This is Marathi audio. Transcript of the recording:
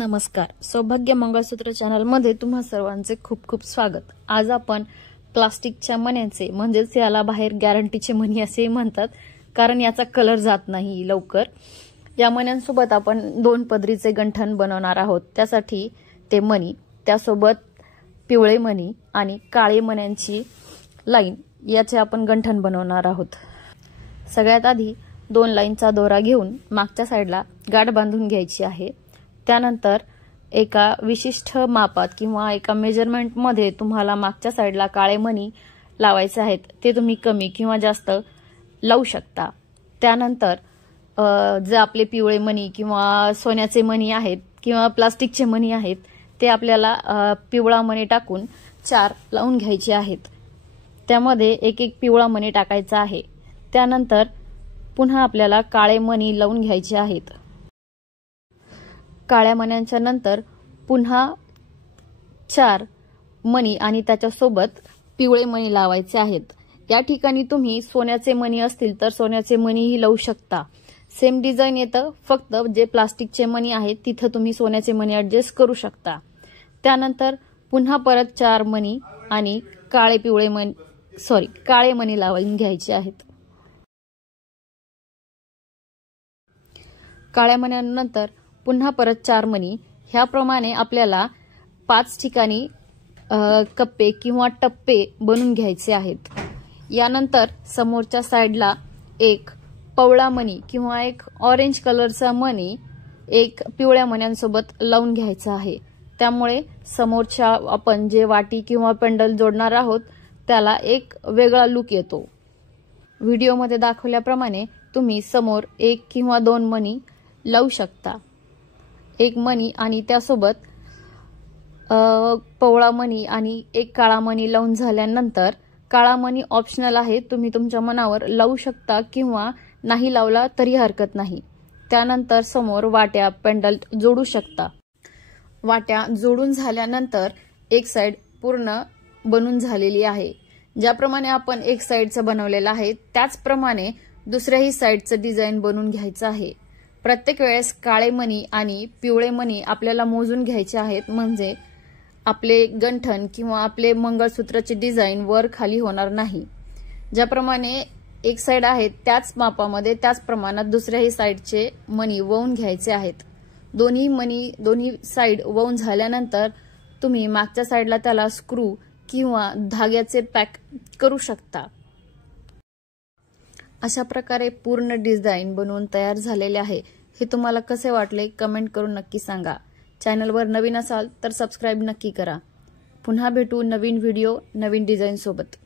नमस्कार. सौभाग्य मंगळसूत्र चॅनल मध्ये तुम्हा सर्वांचे खूप खूप स्वागत. आज आपण प्लास्टिकच्या मण्यांचे म्हणजेच याला बाहेर गॅरंटीचे मणी असे म्हणतात, कारण याचा कलर जात नाही लवकर. या मण्यांसोबत आपण 2 पदरीचे गंठण बनवणार आहोत. त्यासाठी ते मणी, त्यासोबत पिवळे मणी आणि काळे मण्यांची लाईन याचे आपण गंठण बनवणार आहोत. सगळ्यात आधी 2 लाईनचा दोरा घेऊन मागच्या साईडला गाठ बांधून घ्यायची आहे. त्यानंतर एका विशिष्ट मापात किंवा एका मेजरमेंट मध्ये तुम्हाला मागच्या साईडला काळे मणी लावायचे आहेत. ते तुम्ही कमी किंवा जास्त लावू शकता. त्यानंतर जे आपले पिवळे मणी किंवा सोन्याचे मणी आहेत किंवा प्लास्टिकचे मणी आहेत ते आपल्याला पिवळा मणी टाकून 4 लावून घ्यायचे आहेत. त्यामध्ये एक पिवळा मणी टाकायचा आहे. त्यानंतर पुन्हा आपल्याला काळे मणी लावून घ्यायचे आहेत. काळ्या मण्यांच्या नंतर पुन्हा 4 मणी आणि त्याच्यासोबत पिवळे मणी लावायचे आहेत. या ठिकाणी तुम्ही सोन्याचे मणी असतील तर सोन्याचे मणीही लावू शकता. सेम डिझाइन येतं, फक्त जे प्लास्टिकचे मणी आहेत तिथं तुम्ही सोन्याचे मणी ऍडजस्ट करू शकता. त्यानंतर पुन्हा परत 4 मणी आणि काळे मणी लावून घ्यायचे आहेत. काळ्या मण्यांनंतर पुन्हा परत 4 मणी. ह्याप्रमाणे आपल्याला 5 ठिकाणी कप्पे किंवा टप्पे बनवून घ्यायचे आहेत. यानंतर समोरच्या साईडला एक पवळा मणी किंवा एक ऑरेंज कलरचा मणी एक पिवळ्या मण्यांसोबत लावून घ्यायचा आहे. त्यामुळे समोरच्या आपण जे वाटी किंवा पेंडल जोडणार आहोत त्याला एक वेगळा लुक येतो. व्हिडिओमध्ये दाखवल्याप्रमाणे तुम्ही समोर 1 किंवा 2 मणी लावू शकता. 1 मणी आणि त्यासोबत पवळा मणी आणि एक काळा मणी लावून झाल्यानंतर, काळा मणी ऑप्शनल आहे, तुम्ही तुमच्या मनावर लावू शकता किंवा नाही लावला तरी हरकत नाही. त्यानंतर समोर वाट्या पेंडल जोडू शकता. वाट्या जोडून झाल्यानंतर एक साइड पूर्ण बनून झालेली आहे. ज्याप्रमाणे आपण एक साइडचं बनवलेलं आहे त्याचप्रमाणे दुसऱ्याही साइडचं डिझाइन बनवून घ्यायचं आहे. प्रत्येक वेळेस काळे मणी आणि पिवळे मणी आपल्याला मोजून घ्यायचे आहेत, म्हणजे आपले गंठण किंवा आपले मंगळसूत्राचे डिझाइन वर खाली होणार नाही. ज्याप्रमाणे एक साइड आहे त्याच मापामध्ये त्याच प्रमाणात दुसऱ्याही साइडचे मणी वळून घ्यायचे आहेत. दोन्ही साइड वळून झाल्यानंतर तुम्ही मागच्या साइडला त्याला स्क्रू किंवा धाग्याचे पॅक करू शकता. अशा प्रकारे पूर्ण डिझाइन बनवून तयार झालेले आहे. हे तुम्हाला कसे वाटले कमेंट करून नक्की सांगा. चॅनलवर नवीन असाल तर सबस्क्राइब नक्की करा. पुन्हा भेटू नवीन व्हिडिओ नवीन डिझाइन सोबत.